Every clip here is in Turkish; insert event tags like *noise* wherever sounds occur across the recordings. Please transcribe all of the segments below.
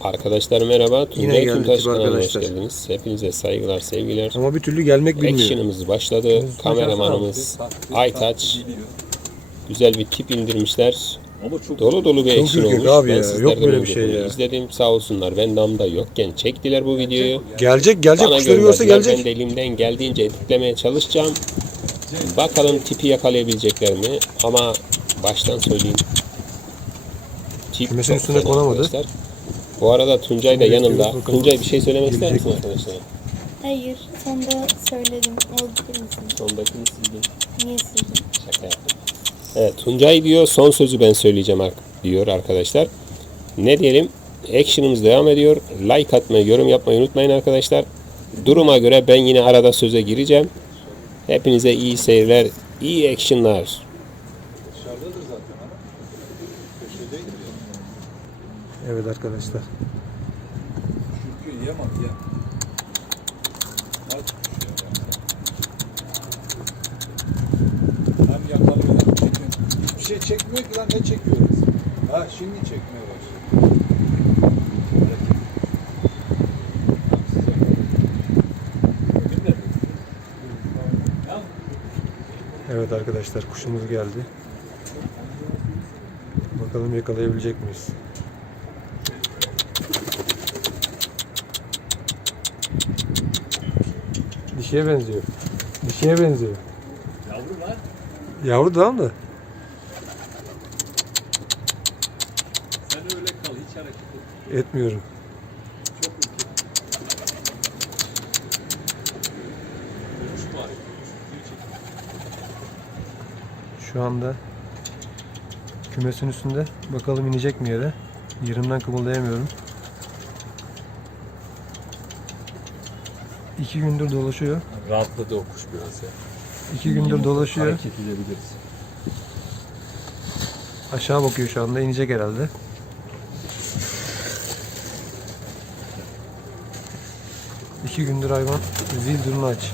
Arkadaşlar merhaba. Tuncay geldi Tuntaş tip kanalına hoş arkadaşlar. geldiniz. Hepinize saygılar, sevgiler. Ama bir türlü gelmek bilmiyor. Action'ımız başladı. Kameramanımız Aytaç güzel bir tip indirmişler. Ama çok Dolu dolu bir Çok action ürkek olmuş. abi ben ya. sizlerden Yok böyle bir önce şey bunu ya. izledim. Sağ olsunlar. Ben damda yokken çektiler bu videoyu. Gelecek gelecek Bana kuşları görse gönderdiler. Ben gelecek. de elimden geldiğince editlemeye çalışacağım. Bakalım tipi yakalayabilecekler mi? Ama baştan söyleyeyim. Tip Kümesin çok üstüne fena konamadı. arkadaşlar. Bu arada Tuncay da yanımda. Tuncay bir şey söylemek ister misin mi? arkadaşlar? Hayır, sonda söyledim. Oldu misin? Sondakini sildim. Niye sildin? Şaka yaptım. Evet Tuncay diyor son sözü ben söyleyeceğim diyor arkadaşlar. Ne diyelim? Action'ımız devam ediyor. Like atmayı, yorum yapmayı unutmayın arkadaşlar. Duruma göre ben yine arada söze gireceğim. Hepinize iyi seyirler, iyi action'lar. dışarıdadır zaten ama. Köşedeydi ya. Evet arkadaşlar. Çünkü. Aç kuş ya. Hem yakalıyor hem çekiyor. Hiçbir şey çekmiyor ki lan ne çekiyoruz? Ha şimdi çekmeye başladı. Evet arkadaşlar kuşumuz geldi. Bakalım yakalayabilecek miyiz? Dişiye benziyor. Dişiye benziyor. Yavru lan. Yavru da mı? Sen öyle kal hiç hareket et. Etmiyorum. Çok ürkek. Var. Şu anda kümesin üstünde. Bakalım inecek mi yere? Yerimden kımıldayamıyorum. İki gündür dolaşıyor. Rahatladı o kuş biraz ya. İki gündür dolaşıyor. Hareket edebiliriz. Aşağı bakıyor şu anda. inecek herhalde. İki gündür hayvan zil aç.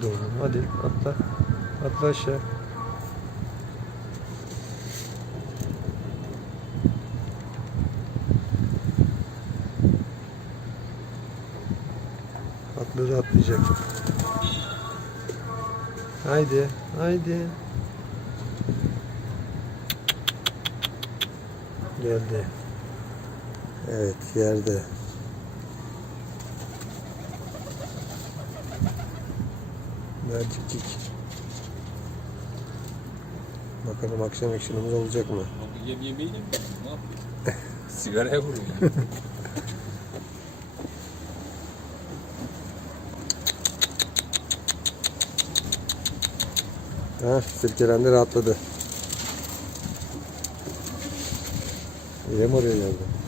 Hadi oğlum hadi atla. Atla aşağı. Atladı atlayacak. Haydi, haydi. Geldi. Evet, yerde. Mercikik. Bakalım akşam action'ımız olacak mı? Abi yem yemeğiyle mi? Ne yapıyor? *laughs* Sigaraya vuruyor. Ha, *laughs* silkelendi rahatladı. Yem oraya geldi.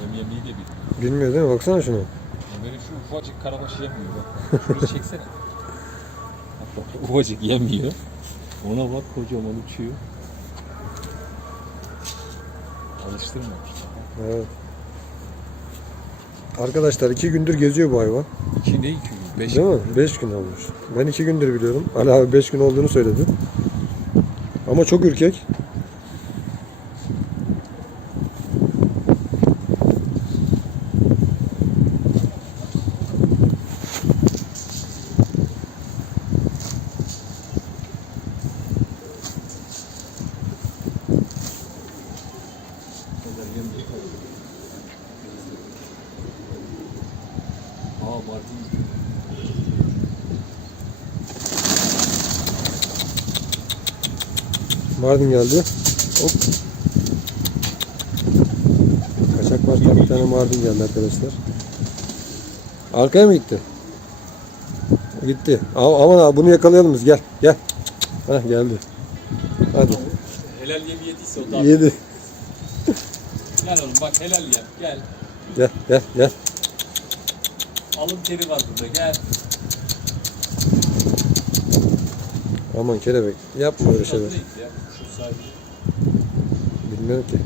yem yemeği de bilmiyor. Bilmiyor değil mi? Baksana şuna. Ya Benim şu ufacık karabaşı yemiyor bak. Şunu çeksene. *laughs* Bak bak ufacık yemiyor. Ona bak kocaman uçuyor. Alıştırmamış. Evet. Arkadaşlar iki gündür geziyor bu hayvan. İki ne iki gün? Beş Değil mi? Beş gün olmuş. Ben iki gündür biliyorum. Ali abi beş gün olduğunu söyledi. Ama çok ürkek. Mardin geldi. Hop. Kaçak varken bir tane Mardin geldi arkadaşlar. Arkaya mı gitti? Gitti. Ama- Aman abi bunu yakalayalım biz. Gel. Gel. Heh geldi. Hadi. Helal yem yediyse o da. Yedi. *laughs* Gel oğlum bak helal yem. Gel. Gel gel gel. Alın teri var burada gel. Aman kelebek yapma öyle şeyler. Bilmiyorum ki.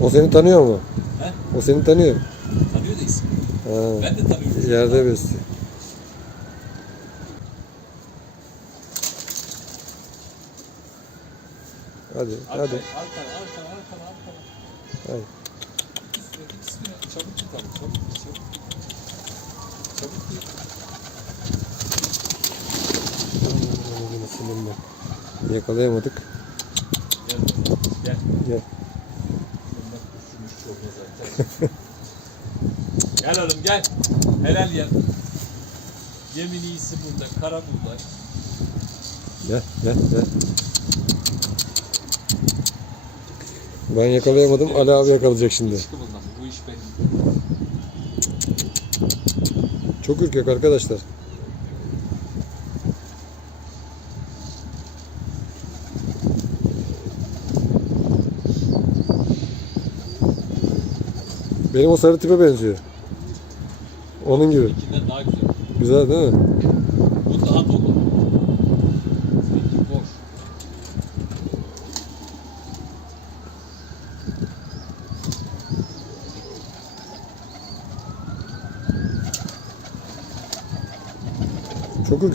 O seni tanıyor mu? He? O seni tanıyor. Tanıyor da ismi. Ha. Ben de tanıyorum. Yerde besliyor. Hadi Arkana, hadi. arkana, arkana, arkana, arkana. Hadi. Üstüne, üstüne. Çabuk abi, çabuk çabuk git. Çabuk git. Yine sinirli. Yakalayamadık. Gel, gel. Gel. Gel oğlum gel. Helal yem. Yemin iyisi burada, kara buğday. Gel gel gel. Ben yakalayamadım. Ali abi yakalayacak şimdi. Çıkı bundan, bu iş benim. Çok ürkek arkadaşlar. Benim o sarı tipe benziyor. Onun gibi. Daha güzel. Güzel değil mi? Bu daha dolu. Seninki boş.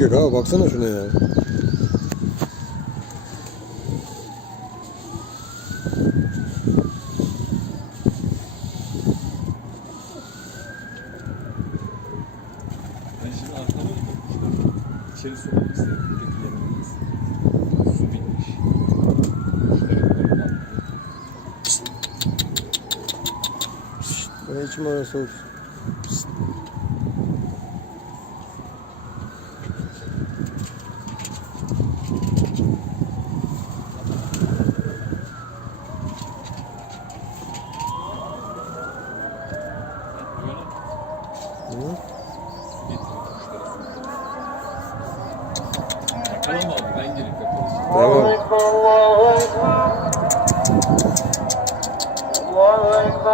Ürkek ha. Baksana şuna ya. İçeri sokmak istedim. Buradaki yemeğimiz. Su bitmiş. Evet, koyma. Ben içim ara soğuk.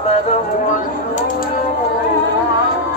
إله إلا الله أشهد أن محمدا رسول الله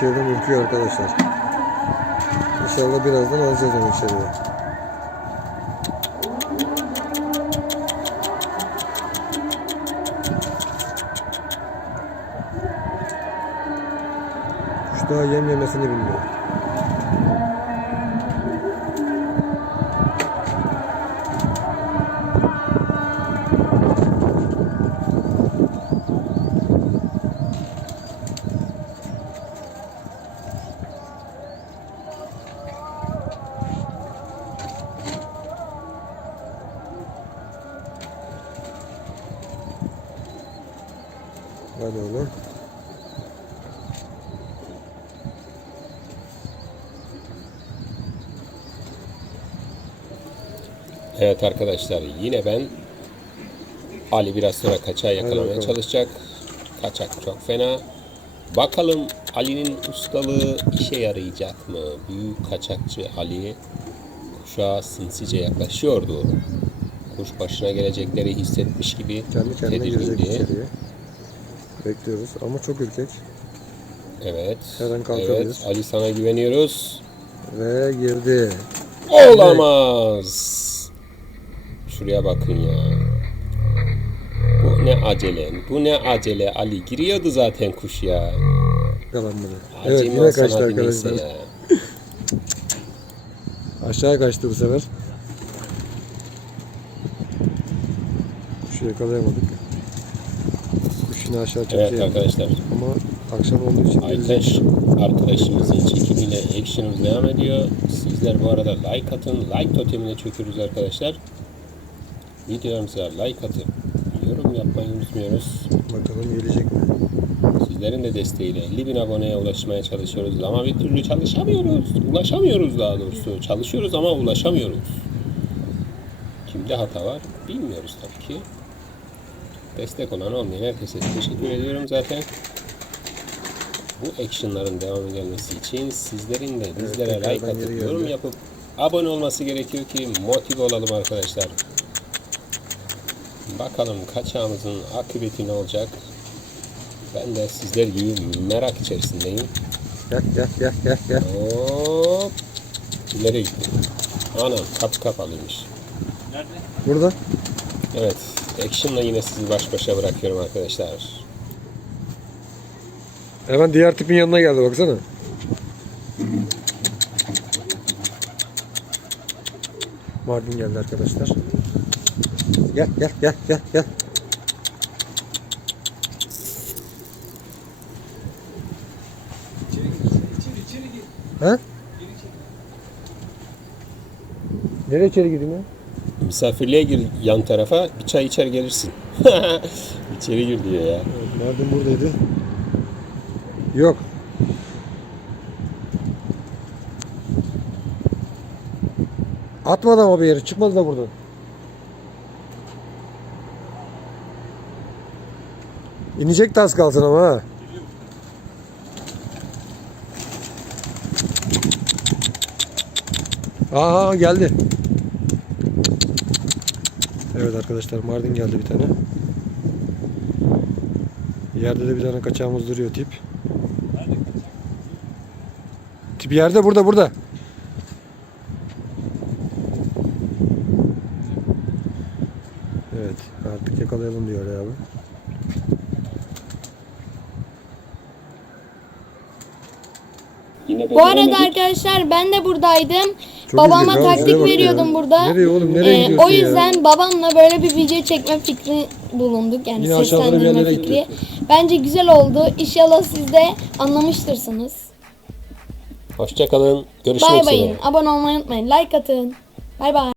Şeyden ürküyor arkadaşlar. İnşallah birazdan alacağız onu içeriye. Kuş daha yem yemesini bilmiyor. Karanoğlu. Evet arkadaşlar yine ben Ali biraz sonra kaçağı yakalamaya çalışacak. Kaçak çok fena. Bakalım Ali'nin ustalığı işe yarayacak mı? Büyük kaçakçı Ali kuşa sinsice yaklaşıyordu. Kuş başına gelecekleri hissetmiş gibi Kendi tedirgindi. Bekliyoruz ama çok ürkek. Evet. Her an kalkabilir. Evet Ali sana güveniyoruz. Ve girdi. Olamaz. Şuraya bakın ya. Bu ne acele. Bu ne acele Ali. Giriyordu zaten kuş ya. Yakalanmadı. Evet Acemi yine olsan kaçtı hadi neyse arkadaşlar. ya. *laughs* Aşağıya kaçtı bu sefer. Kuşu yakalayamadık. Yine aşağı çekti. Evet arkadaşlar. Ama akşam olduğu için. Aytaş arkadaşımızın çekimiyle action'ımız devam ediyor. Sizler bu arada like atın. Like totemine çöküyoruz arkadaşlar. Videolarımıza like atıp yorum yapmayı unutmuyoruz. Bakalım gelecek mi? Sizlerin de desteğiyle 50 bin aboneye ulaşmaya çalışıyoruz ama bir türlü çalışamıyoruz. Ulaşamıyoruz daha doğrusu. Çalışıyoruz ama ulaşamıyoruz. Kimde hata var bilmiyoruz tabii ki. Destek olan olmayan herkese teşekkür ediyorum zaten. Bu actionların devamı gelmesi için sizlerin de bizlere like tekrardan atıp yorum yapıp abone olması gerekiyor ki motive olalım arkadaşlar. Bakalım kaçağımızın akıbeti ne olacak? Ben de sizler gibi merak içerisindeyim. Gel gel gel gel gel. Hop. Nereye gitti? Anam kapı kapalıymış. Burada. Evet. Action'la yine sizi baş başa bırakıyorum arkadaşlar. Hemen diğer tipin yanına geldi baksana. Mardin geldi arkadaşlar. Gel gel gel gel gel. Ha? Nereye içeri gireyim? Misafirliğe gir yan tarafa bir çay içer gelirsin. *laughs* İçeri gir diyor ya. Evet, Mardin buradaydı. Yok. Atmadı ama bir yere. Çıkmadı da buradan. İnecek az kalsın ama ha. Aha geldi. Evet arkadaşlar Mardin geldi bir tane. Yerde de bir tane kaçağımız duruyor tip. Tip yerde burada burada. Evet artık yakalayalım diyor abi. Yine Bu arada arkadaşlar ben de buradaydım. Çok Babama abi, taktik şuraya bak veriyordum ya. burada. Nereye oğlum, nereye Ee, gidiyorsun O ya? yüzden babamla böyle bir video çekme fikri bulunduk. Yani Yine aşağılara bir seslendirme yerlere fikri. Bence güzel oldu. İnşallah siz de anlamıştırsınız. Hoşçakalın. Görüşmek Bay üzere. bayın. Abone olmayı unutmayın. Like atın. Bay bay.